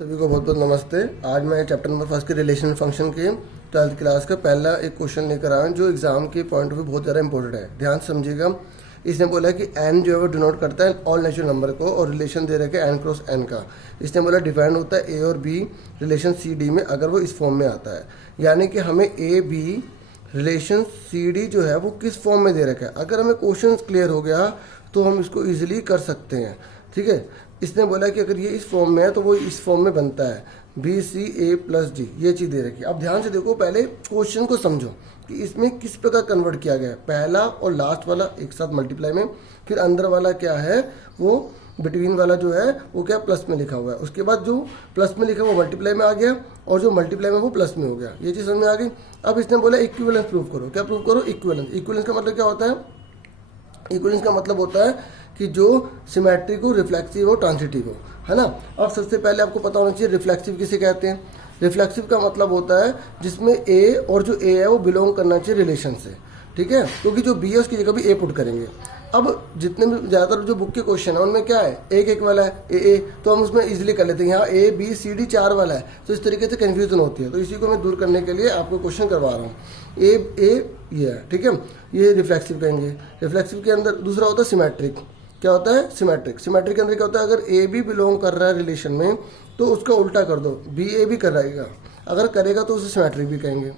सभी को बहुत बहुत नमस्ते। आज मैं चैप्टर नंबर 1 के रिलेशन फंक्शन के 12th क्लास का पहला एक क्वेश्चन लेकर आया हूं जो एग्जाम के पॉइंट ऑफ व्यू बहुत ज़्यादा इंपॉर्टेंट है। ध्यान से समझिएगा। इसने बोला कि n जो है वो डिनोट करता है ऑल नेचुरल नंबर को और रिलेशन दे रखा है n क्रॉस n का। इसने बोला डिफाइंड होता है a और b रिलेशन सी डी में अगर वो इस फॉर्म में आता है, यानी कि हमें a b relation C D जो है वो किस फॉर्म में दे रखा है। अगर हमें क्वेश्चन क्लियर हो गया तो हम इसको ईजिली कर सकते हैं। ठीक है, इसने बोला कि अगर ये इस फॉर्म में है तो वो इस फॉर्म में बनता है बी सी ए प्लस डी, ये चीज़ दे रखी है। अब ध्यान से देखो, पहले क्वेश्चन को समझो कि इसमें किस प्रकार कन्वर्ट किया गया है। पहला और लास्ट वाला एक साथ मल्टीप्लाई में, फिर अंदर वाला क्या है वो बिटवीन वाला जो है वो क्या प्लस में लिखा हुआ है। उसके बाद जो प्लस में लिखा वो मल्टीप्लाई में आ गया और जो मल्टीप्लाई में वो प्लस में हो गया। ये चीज़ समझ में आ गई। अब इसने बोला इक्विवेलेंस प्रूव करो। क्या प्रूव करो? इक्विवेलेंस। इक्विवेलेंस का मतलब क्या होता है? इक्विवेलेंस का मतलब होता है कि जो सिमेट्रिक हो, रिफ्लेक्सिव हो, ट्रांजिटिव हो, है ना। अब सबसे पहले आपको पता होना चाहिए रिफ्लेक्सिव किसे कहते हैं। रिफ्लेक्सिव का मतलब होता है जिसमें ए और जो ए है वो बिलोंग करना चाहिए रिलेशन से। ठीक है, क्योंकि जो बी है उसकी जगह भी ए पुट करेंगे। अब जितने भी ज़्यादातर जो बुक के क्वेश्चन है उनमें क्या है, एक एक वाला है ए, तो हम उसमें इजीली कर लेते हैं। यहाँ ए बी सी डी 4 वाला है, तो इस तरीके से कन्फ्यूजन होती है। तो इसी को मैं दूर करने के लिए आपको क्वेश्चन करवा रहा हूँ। ए ये है, ठीक है, ये रिफ्लेक्सिव कहेंगे। रिफ्लेक्सिव के अंदर दूसरा होता है सिमेट्रिक। क्या होता है? सिमेट्रिक। सिमेट्रिक के अंदर क्या होता है, अगर ए भी बिलोंग कर रहा है रिलेशन में तो उसका उल्टा कर दो, बी ए भी कराएगा, अगर करेगा तो उसे सिमेट्रिक भी कहेंगे।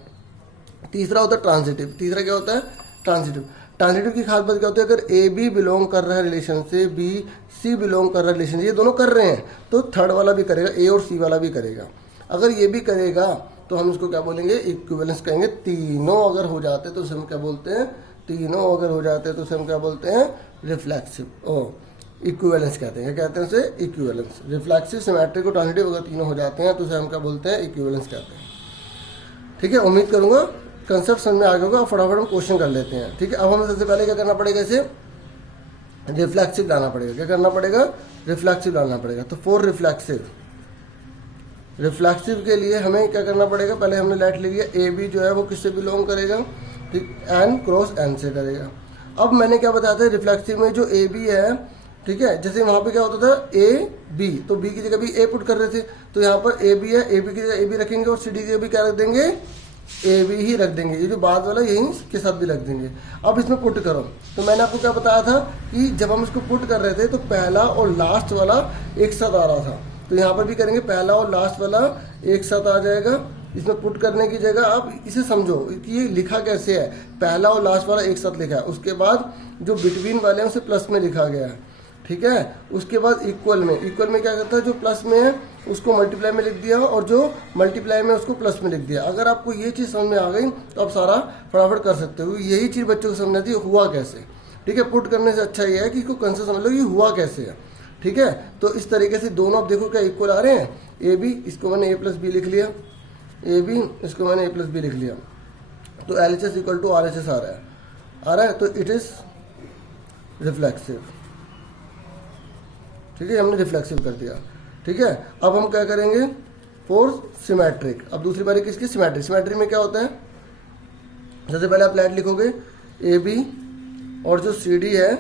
तीसरा होता है ट्रांजिटिव। तीसरा क्या होता है? ट्रांजिटिव। ट्रांजिटिव की खास बात क्या होती है, अगर ए बी बिलोंग कर रहा है रिलेशन से, बी सी बिलोंग कर रहा है रिलेशन से, ये दोनों कर रहे हैं तो थर्ड वाला भी करेगा, ए और सी वाला भी करेगा। अगर ये भी करेगा तो हम इसको क्या बोलेंगे? इक्विवेलेंस कहेंगे। तीनों अगर हो जाते तो उसे हम क्या बोलते हैं? तीनों अगर हो जाते तो उसे हम क्या बोलते हैं? रिफ्लेक्सिव ओ इक्विवेलेंस कहते हैं। क्या कहते हैं उसे? इक्विवेलेंस। रिफ्लेक्सिव, सिमेट्रिक और ट्रांजिटिव अगर तीनों हो जाते हैं तो उसे हम क्या बोलते हैं? इक्विवेलेंस कहते हैं। ठीक है, उम्मीद करूंगा कंसेप्ट समझ में आ गया होगा। फटाफट हम क्वेश्चन कर लेते हैं। ठीक है, अब हमें सबसे पहले क्या करना पड़ेगा? इसे रिफ्लेक्सिव लाना पड़ेगा। क्या करना पड़ेगा? रिफ्लेक्सिव लाना पड़ेगा। तो फॉर रिफ्लेक्सिव के लिए हमें क्या करना पड़ेगा? पहले हमने लेट ले लिया ए बी जो है वो किससे बिलोंग करेगा? ठीक, एन क्रॉस एन से करेगा। अब मैंने क्या बताया था, रिफ्लेक्सिव में जो ए बी है, ठीक है, जैसे वहाँ पे क्या होता था ए बी, तो बी की जगह भी ए पुट कर रहे थे, तो यहाँ पर ए बी है, ए बी की जगह ए बी रखेंगे और सी डी की जगह भी क्या रख देंगे? ए बी ही रख देंगे। ये जो बाद वाला यहीं के साथ भी रख देंगे। अब इसमें पुट करो, तो मैंने आपको क्या बताया था कि जब हम इसको पुट कर रहे थे तो पहला और लास्ट वाला एक साथ आ रहा था, तो यहाँ पर भी करेंगे पहला और लास्ट वाला एक साथ आ जाएगा। इसमें पुट करने की जगह आप इसे समझो कि ये लिखा कैसे है। पहला और लास्ट वाला एक साथ लिखा है, उसके बाद जो बिटवीन वाले हैं उसे प्लस में लिखा गया है। ठीक है, उसके बाद इक्वल में क्या करता है, जो प्लस में है उसको मल्टीप्लाई में लिख दिया और जो मल्टीप्लाई में उसको प्लस में लिख दिया। अगर आपको ये चीज़ समझ में आ गई तो आप सारा फटाफट कर सकते हो। यही चीज़ बच्चों को समझना चाहिए, हुआ कैसे। ठीक है, पुट करने से अच्छा ये है कि इसको कंसेप्ट समझ लो कि हुआ कैसे है। ठीक है, तो इस तरीके से दोनों आप देखो क्या इक्वल आ रहे हैं। ए बी, इसको मैंने ए प्लस बी लिख लिया, ए बी, इसको मैंने ए प्लस बी लिख लिया, तो L H S equal to R H S आ रहा है, तो इट इज़ रिफ्लेक्सिव। ठीक है, हमने रिफ्लेक्सिव कर दिया। ठीक है, अब हम क्या करेंगे? For symmetric. अब दूसरी बारी किसकी? सिमेट्रिक। सिमेट्रिक में क्या होता है, सबसे पहले आप लेट लिखोगे ए बी और जो सी डी है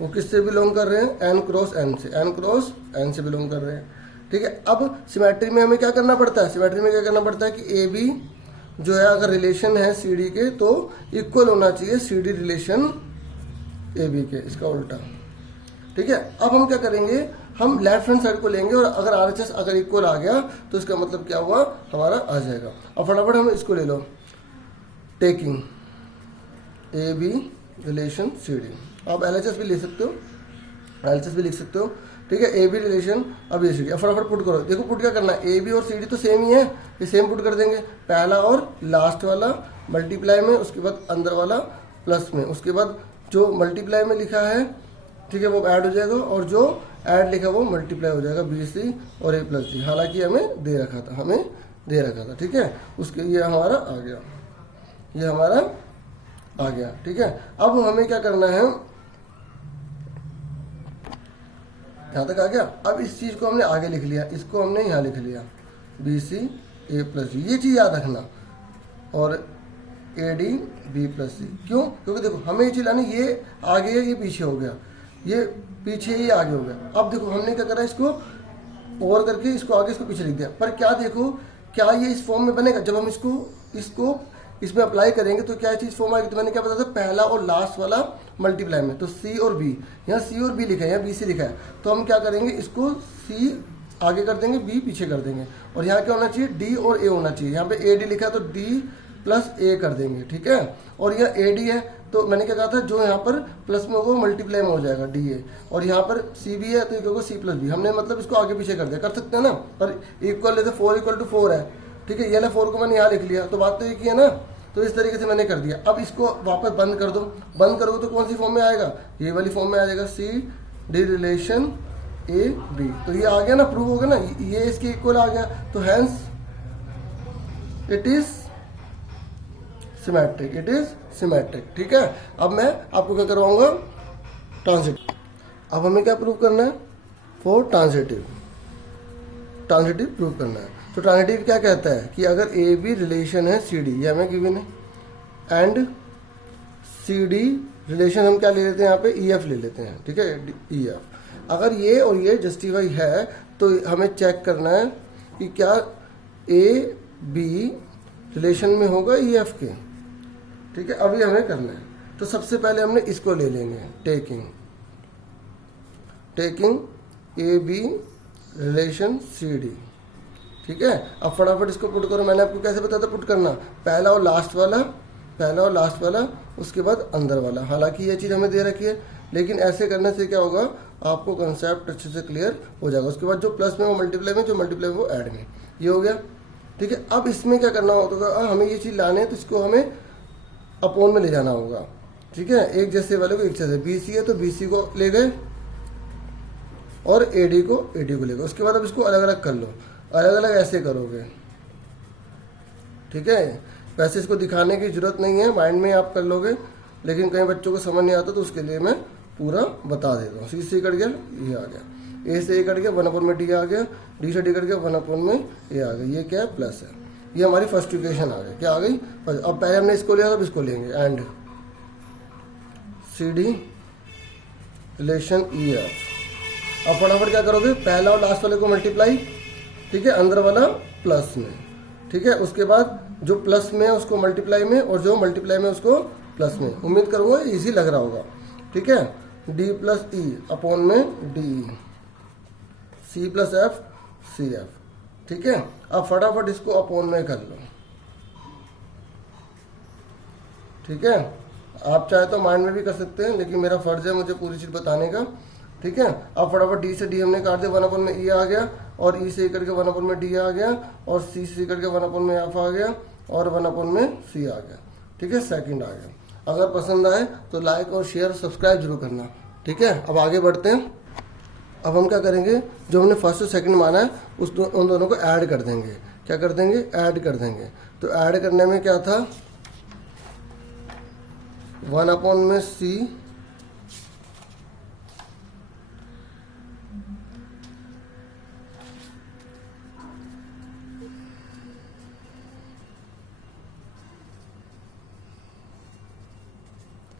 वो किससे बिलोंग कर रहे हैं? एन क्रॉस एन से, एन क्रॉस एन से बिलोंग कर रहे हैं। ठीक है, अब सिमेट्री में हमें क्या करना पड़ता है? सिमेट्री में क्या करना पड़ता है कि ए बी जो है अगर रिलेशन है सी डी के तो इक्वल होना चाहिए C D relation A B के, इसका उल्टा। ठीक है, अब हम क्या करेंगे? हम लेफ्ट हैंड साइड को लेंगे और अगर आर एच एस अगर इक्वल आ गया तो इसका मतलब क्या हुआ? हमारा आ जाएगा। अब फटाफट हम इसको ले लो, taking A B relation C D. आप एल एच एस भी ले सकते हो, एल एच एस भी लिख सकते हो। ठीक है, ए बी रिलेशन, अब ये सी डी। अब फटाफट पुट करो। देखो पुट क्या करना है, ए बी और सी डी तो सेम ही है, ये सेम पुट कर देंगे। पहला और लास्ट वाला मल्टीप्लाई में, उसके बाद अंदर वाला प्लस में, उसके बाद जो मल्टीप्लाई में लिखा है, ठीक है, वो ऐड हो जाएगा और जो ऐड लिखा वो मल्टीप्लाई हो जाएगा, बी सी और ए प्लस सी। हालांकि हमें दे रखा था, ठीक है, उसके ये हमारा आ गया, ये हमारा आ गया। ठीक है, अब हमें क्या करना है? यहाँ तक आ गया। अब इस चीज़ को हमने आगे लिख लिया, इसको हमने यहाँ लिख लिया बी सी ए प्लस सी, ये चीज़ याद रखना, और ए डी बी प्लस सी। क्यों? क्योंकि देखो हमें ये चीज़ लानी, ये आगे है, ये पीछे हो गया, ये पीछे ही आगे हो गया। अब देखो हमने क्या करा, इसको और करके इसको आगे इसको पीछे लिख दिया। पर क्या देखो, क्या ये इस फॉर्म में बनेगा? जब हम इसको इसमें अप्लाई करेंगे तो क्या चीज़ फॉर्म आएगी? तो मैंने क्या बताया था, पहला और लास्ट वाला मल्टीप्लाई में, तो सी और बी, यहाँ सी और बी लिखा है, यहाँ बी सी लिखा है, तो हम क्या करेंगे, इसको सी आगे कर देंगे, बी पीछे कर देंगे, और यहाँ क्या होना चाहिए, डी और ए होना चाहिए। यहाँ पे ए डी लिखा है तो डी प्लस ए कर देंगे, ठीक है। और यह ए डी है तो मैंने क्या कहा था, जो यहाँ पर प्लस में होगा मल्टीप्लाई में हो जाएगा डी ए, और यहाँ पर सी बी है तो ये क्या होगा सी प्लस बी। हमने मतलब इसको आगे पीछे कर दिया, कर सकते हैं ना। और इक्वल लेते 4 = 4 है, ठीक है। ये ना 4 को मैंने यहाँ लिख लिया, तो बात तो ये की है ना। तो इस तरीके से मैंने कर दिया। अब इसको वापस बंद कर दो, बंद करोगे तो कौन सी फॉर्म में आएगा, ये वाली फॉर्म में आ जाएगा, C D relation A B. तो ये आ गया ना, प्रूव हो गया ना, ये इसके इक्वल आ गया, तो hence it is symmetric, it is symmetric, ठीक है। अब मैं आपको क्या करवाऊंगा, ट्रांजिटिव। अब हमें क्या प्रूव करना है, फॉर ट्रांजिटिव, ट्रांजिटिव प्रूव करना है। तो ट्रांजिटिव क्या कहता है कि अगर ए बी रिलेशन है सी डी, ये हमें गिवन है, एंड सी डी रिलेशन हम क्या ले लेते हैं, यहाँ पे ई एफ ले लेते हैं, ठीक है, ई एफ। अगर ये और ये जस्टिफाई है तो हमें चेक करना है कि क्या ए बी रिलेशन में होगा ई एफ के, ठीक है। अभी हमें करना है, तो सबसे पहले हमने इसको ले लेंगे, taking A B relation C D, ठीक है। अब फटाफट इसको पुट करो। मैंने आपको कैसे बताया था पुट करना, पहला और लास्ट वाला, उसके बाद अंदर वाला। हालांकि ये चीज़ हमें दे रखी है, लेकिन ऐसे करने से क्या होगा, आपको कंसेप्ट अच्छे से क्लियर हो जाएगा। उसके बाद जो प्लस में वो मल्टीप्लाई में, जो मल्टीप्लाई में वो ऐड में, ये हो गया, ठीक है। अब इसमें क्या करना होगा, हमें ये चीज़ लाने है तो इसको हमें अपोन में ले जाना होगा, ठीक है। एक जैसे वाले को एक जैसे, बी सी है तो बी सी को ले गए और ए डी को ले गए। उसके बाद अब इसको अलग अलग कर लो, अलग अलग ऐसे करोगे, ठीक है। वैसे इसको दिखाने की जरूरत नहीं है, माइंड में आप कर लोगे, लेकिन कई बच्चों को समझ नहीं आता तो उसके लिए मैं पूरा बता देता हूँ। सी से कट गया, ये आ गया, ए से ए कट गया, 1 में डी आ गया, डी से डी कट गया, 1 में ए आ गया। ये क्या है, प्लस है। ये हमारी फर्स्ट इक्वेशन आ गई, क्या आ गई। अब पहले हमने इसको लिया, अब इसको लेंगे, and C D relation E F. अब फटाफट क्या करोगे, पहला और लास्ट वाले को मल्टीप्लाई, ठीक है, अंदर वाला प्लस में, ठीक है। उसके बाद जो प्लस में है उसको मल्टीप्लाई में, और जो मल्टीप्लाई में उसको प्लस में। उम्मीद करूंगा इजी लग रहा होगा, ठीक है। डी प्लस ई अपॉन में D, C plus F C F, ठीक है। अब फटाफट इसको अपॉन में कर लो, ठीक है। आप चाहे तो माइंड में भी कर सकते हैं, लेकिन मेरा फर्ज है मुझे पूरी चीज़ बताने का, ठीक है। अब फटाफट डी से डी हमने काट दिया, 1 में ई आ गया, और ई से करके 1 में डी आ गया, और सी से करके 1 में एफ आ गया, और 1 में सी आ गया, ठीक है, सेकंड आ गया। अगर पसंद आए तो लाइक और शेयर सब्सक्राइब जरूर करना, ठीक है। अब आगे बढ़ते हैं। अब हम क्या करेंगे, जो हमने फर्स्ट और सेकंड माना है उन दोनों को ऐड कर देंगे। क्या कर देंगे, ऐड कर देंगे। तो ऐड करने में क्या था, 1 में सी,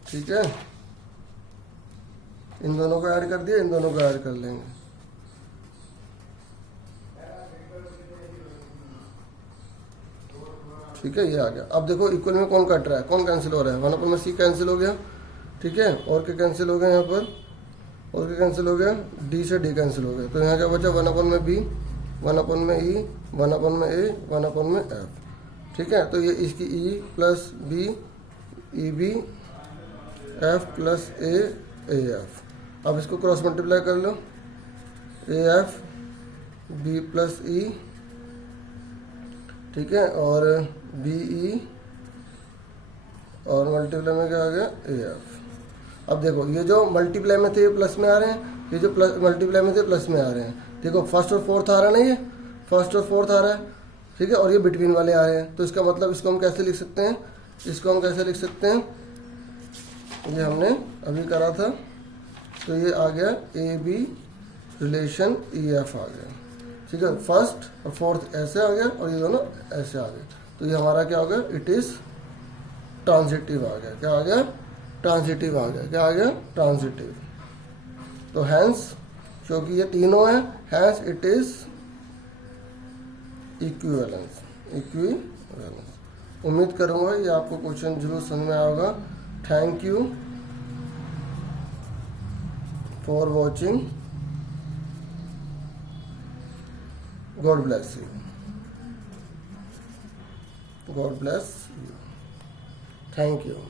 ठीक है, इन दोनों को ऐड कर दिया, इन दोनों को ऐड कर लेंगे, ठीक है। ये आ गया। अब देखो इक्वल में कौन कट रहा है, कौन कैंसिल हो रहा है, 1 में सी कैंसिल हो गया, ठीक है, और क्या कैंसिल हो गया यहाँ पर, और क्या कैंसिल हो गया, डी से डी कैंसिल हो गया। तो यहाँ क्या बचा, 1 में बी, 1 में ई, 1 में ए, 1 में एफ, ठीक है। तो ये इसकी E plus B, E B F plus A F. अब इसको क्रॉस मल्टीप्लाई कर लो, A F B plus E, ठीक है, और बी ई, और मल्टीप्लाई में क्या आ गया, ए एफ। अब देखो ये जो मल्टीप्लाई में थे ये प्लस में आ रहे हैं, ये जो प्लस मल्टीप्लाई में थे प्लस में आ रहे हैं। देखो फर्स्ट और फोर्थ आ रहा है ना, ये फर्स्ट और फोर्थ आ रहा है, ठीक है, और ये बिटवीन वाले आ रहे हैं। तो इसका मतलब इसको हम कैसे लिख सकते हैं, इसको हम कैसे लिख सकते हैं, ये हमने अभी करा था, तो ये आ गया A B relation E F आ गया, ठीक है। फर्स्ट और फोर्थ ऐसे आ गया, और ये दोनों ऐसे आ गए। तो ये हमारा क्या हो गया, इट इज़ ट्रांजिटिव आ गया। क्या आ गया, ट्रांजिटिव आ गया। क्या आ गया, ट्रांजिटिव। तो हैंस क्योंकि ये तीनों है, हैंस इट इज इक्विवेलेंस। उम्मीद करूंगा ये आपको क्वेश्चन जरूर समझ में आएगा। Thank you for watching. God bless you. Thank you.